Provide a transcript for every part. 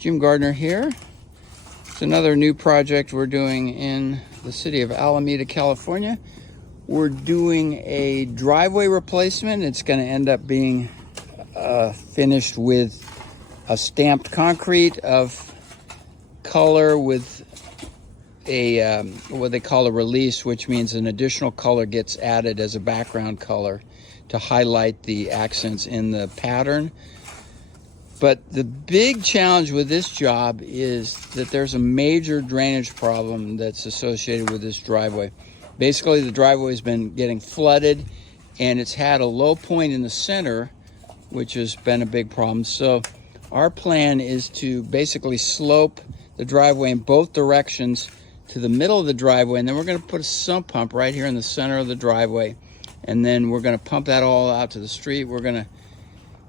Jim Gardner here. It's another new project we're doing in the city of Alameda, California. We're doing a driveway replacement. It's going to end up being finished with a stamped concrete of color with a what they call a release, which means an additional color gets added as a background color to highlight the accents in the pattern. But the big challenge with this job is that there's a major drainage problem that's associated with this driveway. Basically, the driveway has been getting flooded, and it's had a low point in the center, which has been a big problem. So our plan is to basically slope the driveway in both directions to the middle of the driveway, and then we're going to put a sump pump right here in the center of the driveway, and then we're going to pump that all out to the street. We're going to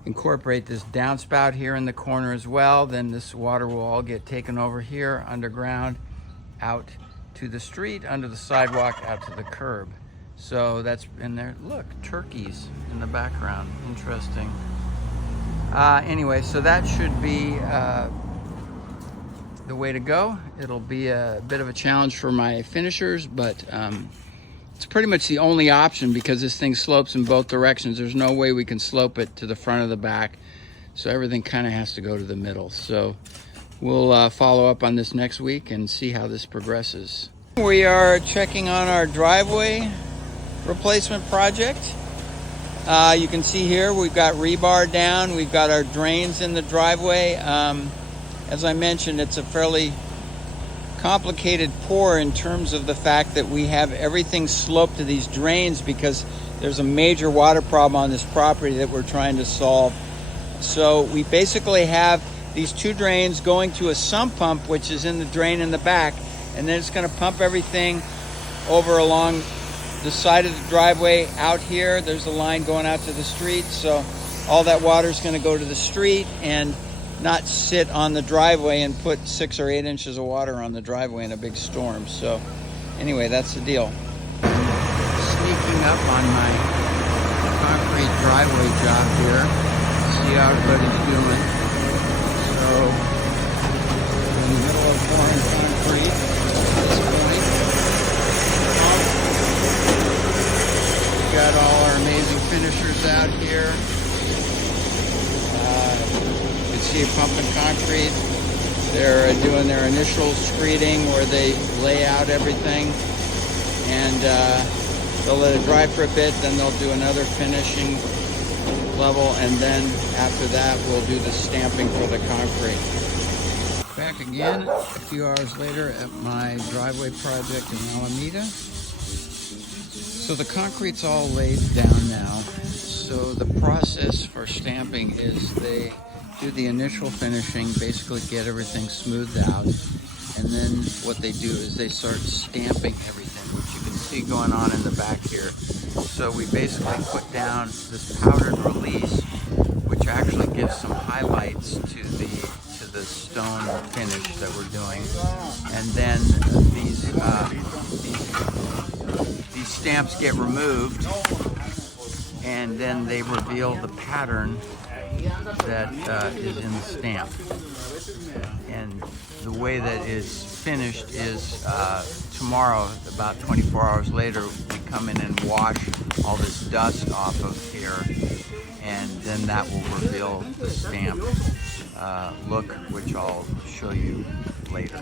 incorporate this downspout here in the corner as well. Then this water will all get taken over here underground out to the street, under the sidewalk, out to the curb. So that's in there. Look, turkeys in the background. Interesting. Anyway, so that should be the way to go. It'll be a bit of a challenge for my finishers, but it's pretty much the only option because this thing slopes in both directions. There's no way we can slope it to the front or the back. So everything kind of has to go to the middle. So we'll follow up on this next week and see how this progresses. We are checking on our driveway replacement project. You can see here we've got rebar down. We've got our drains in the driveway. As I mentioned, it's a fairly complicated pour in terms of the fact that we have everything sloped to these drains because there's a major water problem on this property that we're trying to solve. So we basically have these two drains going to a sump pump, which is in the drain in the back, and then it's going to pump everything over along the side of the driveway out here. There's a line going out to the street, so all that water is going to go to the street and not sit on the driveway and put 6 or 8 inches of water on the driveway in a big storm. So anyway, that's the deal. Sneaking up on my concrete driveway job here. See how everybody's doing. So in the middle of pouring concrete at this point. We got all our amazing finishers out here. See pumping concrete. They're doing their initial screeding where they lay out everything, and they'll let it dry for a bit, then they'll do another finishing level, and then after that we'll do the stamping for the concrete. Back again a few hours later at my driveway project in Alameda. So the concrete's all laid down now. So the process for stamping is they do the initial finishing, basically get everything smoothed out, and then what they do is they start stamping everything, which you can see going on in the back here. So we basically put down this powdered release, which actually gives some highlights to the stone finish that we're doing, and then these stamps get removed, and then they reveal the pattern that is in the stamp. And the way that is finished is tomorrow, about 24 hours later, we come in and wash all this dust off of here, and then that will reveal the stamp look, which I'll show you later.